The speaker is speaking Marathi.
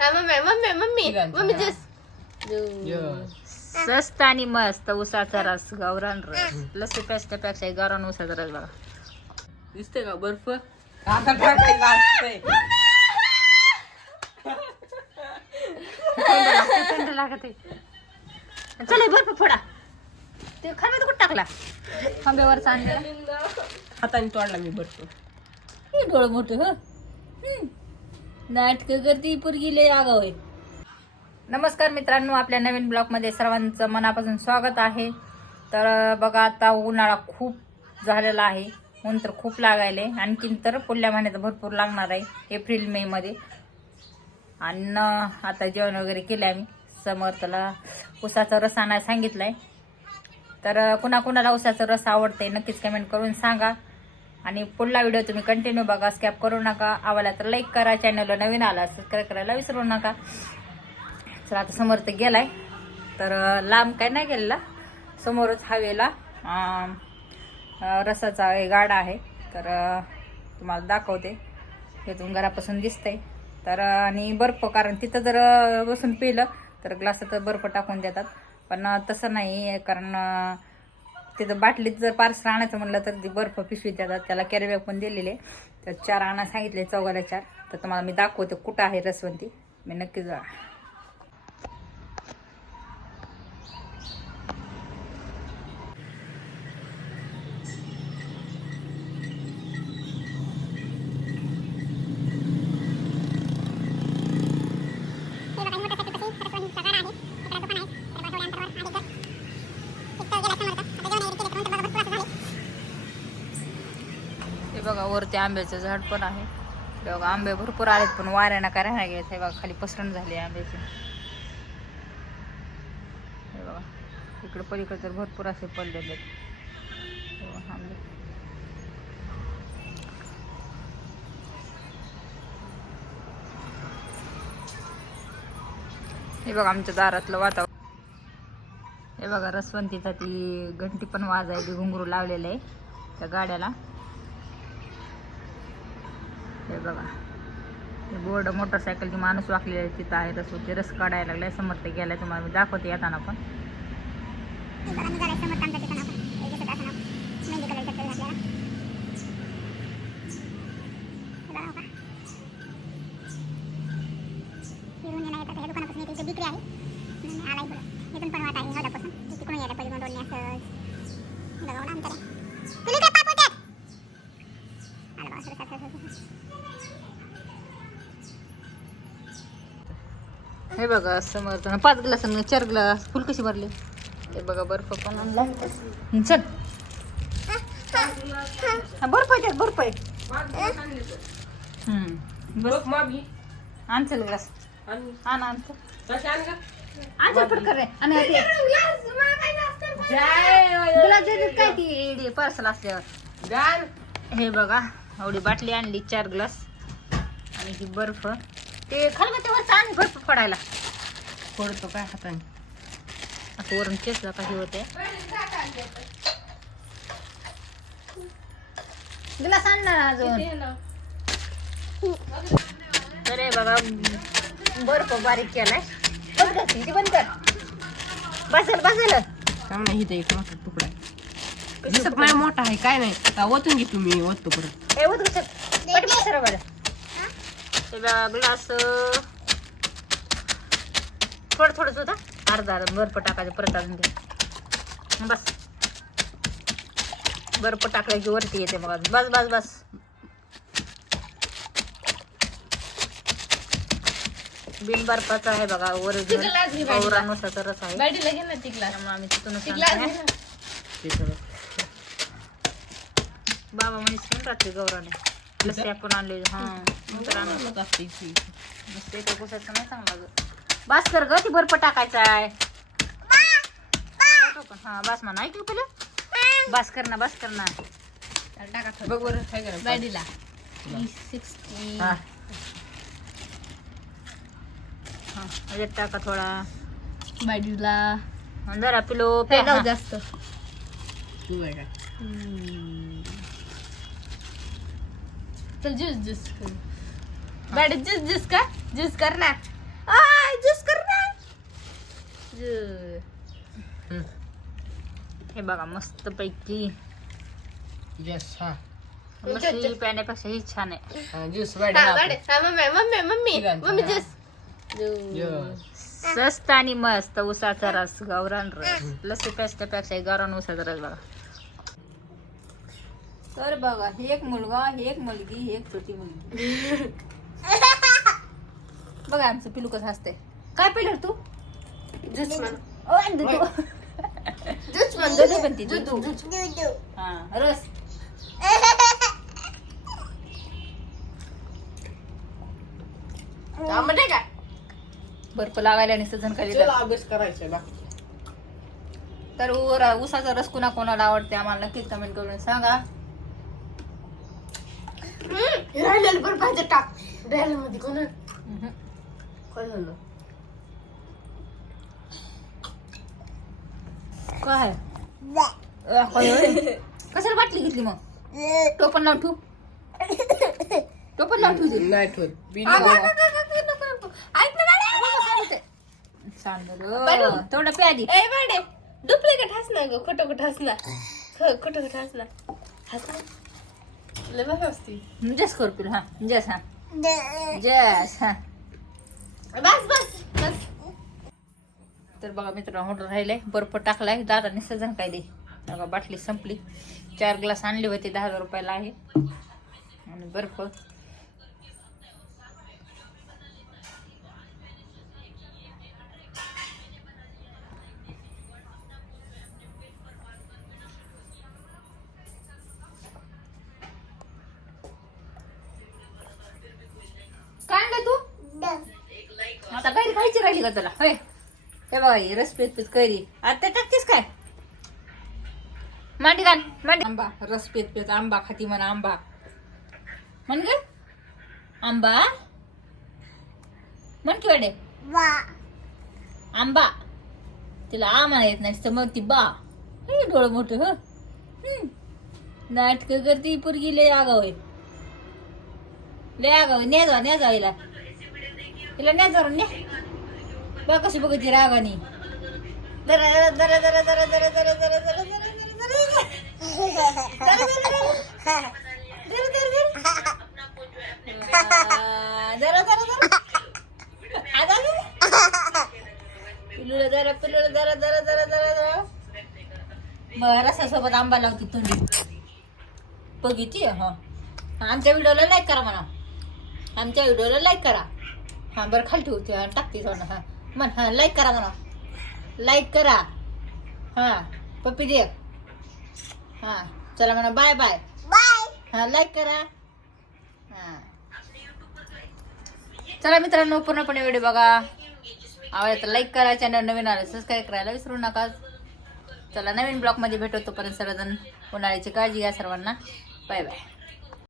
हा, मम्मी मम्मी मम्मी. मम्मी. जस स्वस्त आणि मस्त उसाचा रस गावरान रस. लस्सी पेस्टपेक्षा गावरान उसाचा रस बघा. दिसते का बर्फ? थंड लागते चल बर्फ फोडा. ते खांब्यात कुठं टाकला? खांब्यावर आणलेला हाताने तोडला मी बर्फ. डोळ मोठे हो. नाटक करते पोरगी लय आगाव आहे. नमस्कार मित्रांनो आपल्या नवीन ब्लॉगमध्ये सर्वांचं मनापासून स्वागत आहे. तर बघा आता उन्हाळा खूप झालेला आहे. ऊन तर खूप लागायले आणखीन तर पुढल्या महिन्यात भरपूर लागणार आहे एप्रिल मे मध्ये. आणि आता जेवण वगैरे केलं आम्ही. समर्थला उसाचा रस आणायला आहे तर कुणाकुणाला उसाचा रस आवडते नक्कीच कमेंट करून सांगा. आणि पुढला व्हिडिओ तुम्ही कंटिन्यू बघा स्कॅप करू नका. आवडला तर लाईक करा चॅनलला नवीन आला सबस्क्राईब करायला विसरू नका. तर आता समोर तर गेलाय. तर लांब काय नाही गेलेला. समोरच हवेला रसाचा एक गाडा आहे. तर तुम्हाला दाखवते. इथून घरापासून दिसतंय. तर आणि बर्फ कारण तिथं जर बसून पिलं तर ग्लासात बर्फ टाकून देतात. पण तसं नाही कारण तिथं बाटलीत जर पार्सल आणायचं म्हणलं तर ती बर्फ पिशवी देतात त्याला कॅरीबॅग पण दिलेले. तर चार आणा सांगितले चौघाला चार. तर तुम्हाला मी दाखवते कुठं आहे रसवंती. मी नक्की बघा वरती आंब्याचं झाड पण आहे. बघा आंबे भरपूर आहेत पण वाऱ्यानं काय राहणार घ्यायचं हे बघा खाली पसरण झाली आंब्याची. हे बघा इकडे पलीकडे तर भरपूर असे पडलेले आहेत. हे बघा आंबे. हे बघा आमच्या दारातलं वातावरण. हे बघा रसवंतीचा ती घंटी पण वाजायची घुंगरू लावलेलं आहे त्या गाड्याला. हे बघा. हे बोर्ड मोटरसायकलची माणूस वाकलेला आहे तिथं आहे रसवंती रस काढायला लागलाय समर्थ गेलाय तुम्हाला. मी दाखवते येताना पण. हे बघा समर्थ पाच ग्लास आणि चार ग्लास. फुल कशी भरली? हे बघा बर्फ पण आणला. चल. हा, बर्फ आहे त्यात बर्फ आहे. हं, बस. बघ मामी. आण चल ग्लास. आणि. आण आण चल. तशी आण का आण चल पटकन रे. आणि ते गुलाब देतात काय ती पार्सल असल्यावर? हे बघा एवढी बाटली आणली चार ग्लास. आणि ही बर्फ. ते खलबत्त्यावर आण बर्फ पडायला? फोडतो काय हाताने. असं वरून खेचला काही होते. ग्लास ना अजून. तर हे बघा बर्फ बारीक केलाय. बंद कर ती बंद कर. बसेल बसेल. नाही इथे एक मोठा तुकडा आहे. दिसत नाही मोठा आहे काय नाही. आता ओतून घे तुम्ही ओततो परत. हे पटकन सर बरं. ग्लास थोडं थोडंच होता अर्धा अर्धा बर्फ टाकायचं परत अजून घ्या बस. बर्फ टाकलं की वरती येते मग. बस बस बस. बिन बर्फाचा आहे बघा गौरान उसाचा रस आहे. आम्ही तिथूनच बाबा म्हणेस की रात्री गौराने. आणले? हा कुसाचं नाही चांगलं. बास कर ग ती बर्फ टाकायचा आहे? हा बास म्हणा. ऐकलं पहिलं. बास कर ना बास कर ना. टाका थोडं. बघ बरं काय करा गाडीला सिक्स्टी हा. हा. टाका थोडा. गाडीला आणि जरा पिलो. लाव जास्त. तू चल ज्यूस ज्यूस कर. गाडीत ज्यूस ज्यूस कर ज्यूस कर ना ज्यूस कर ना हम्म. हे बघा मस्त पैकी येस हा लस्सी प्याण्यापेक्षा ही छान आहे. हा, juice mummy mummy mummy. Mummy. स्वस्त आणि मस्त उसाचा रस गावरान रस. लस्सी पेस्टपेक्षा गावरान उसाचा रस बघा. तर बघा ही एक मुलगा ही एक मुलगी ही एक छोटी मुलगी. बघा आमचं पिलू कसं असते काय पिलर तू? हा रस. बर्फ लागायला आणि सजन अभ्यास करायचा बाकी तर ऊसाचा रस कुणा कोणाला आवडते आम्हाला नक्कीच कमेंट करून सांगा. राहिलेलं बरं पाहिजे टाक राहिलं मध्ये कोण काय झालं काय अ, काय होय? कशाला बाटली घेतली मग टोपण लावून ठेवू टोपण लावून ठेवू दे. नाही ठेवत बिल अगं, अगं, अगं, अगं, नको, नको. ऐक ना गाड्या. सांग बरं. बरं. तेवढं प्यादी ए बाडे डुप्लिकेट हसना ग खोटं खोटं हसना ख- खोटं खोटं हसना हसना लय भारी असती. जस कर पिलं हा. जस हा. जस. हा. बस बस बस. तर बघा मित्रांनो ऑर्डर राहिले बर्फ टाकलाय. दादाने सजन काय दे. बघा बाटली संपली. चार ग्लास आणले होते दहा हजार रुपयाला आहे. आणि बर्फ. आता कैरी खायची राहिली का तुला होय. हे बघा ही रस पीत पीत कैरी. आता टाकतेस काय? मांडी घाल मांडी. आंबा रस पीत पीत आंबा खाती म्हणा आंबा. म्हण ग. आंबा. म्हण की वाडे. आंबा. तिला आ म्हणा येत नाही तर मग ती बा. हे डोळं मोठं हो. नाटक करते पोरगी लय आगाव आहे. लय आगाव. ने जा ने जा हिला. तिला नाही धरून ने बघ कशी बघायची रागानी जरा जरा जरा जरा जरा जरा जरा जरा जरा जरा जरा जरा जरा जरा पिलूला जरा पिलूला जरा जरा जरा जरा जरा बरं रसासोबत आंबा लावते थंडी बघितली हा आमच्या व्हिडिओला लाईक करा म्हणा आमच्या व्हिडिओला लाईक करा हा बरं खाली ठेवते हा, टाकते थोडं हा. म्हण हा लाईक करा म्हणा. लाईक करा. हा पप्पी दे. हा चला म्हणा बाय बाय हा लाईक करा. हा. चला मित्रांनो पूर्णपणे व्हिडिओ बघा. आवडला तर लाईक करा चॅनल नवीन आलं सबस्क्राईब करायला विसरू नका. चला नवीन ब्लॉगमध्ये भेटू तोपर्यंत सर्वजण उन्हाळ्याची काळजी घ्या सर्वांना. Bye bye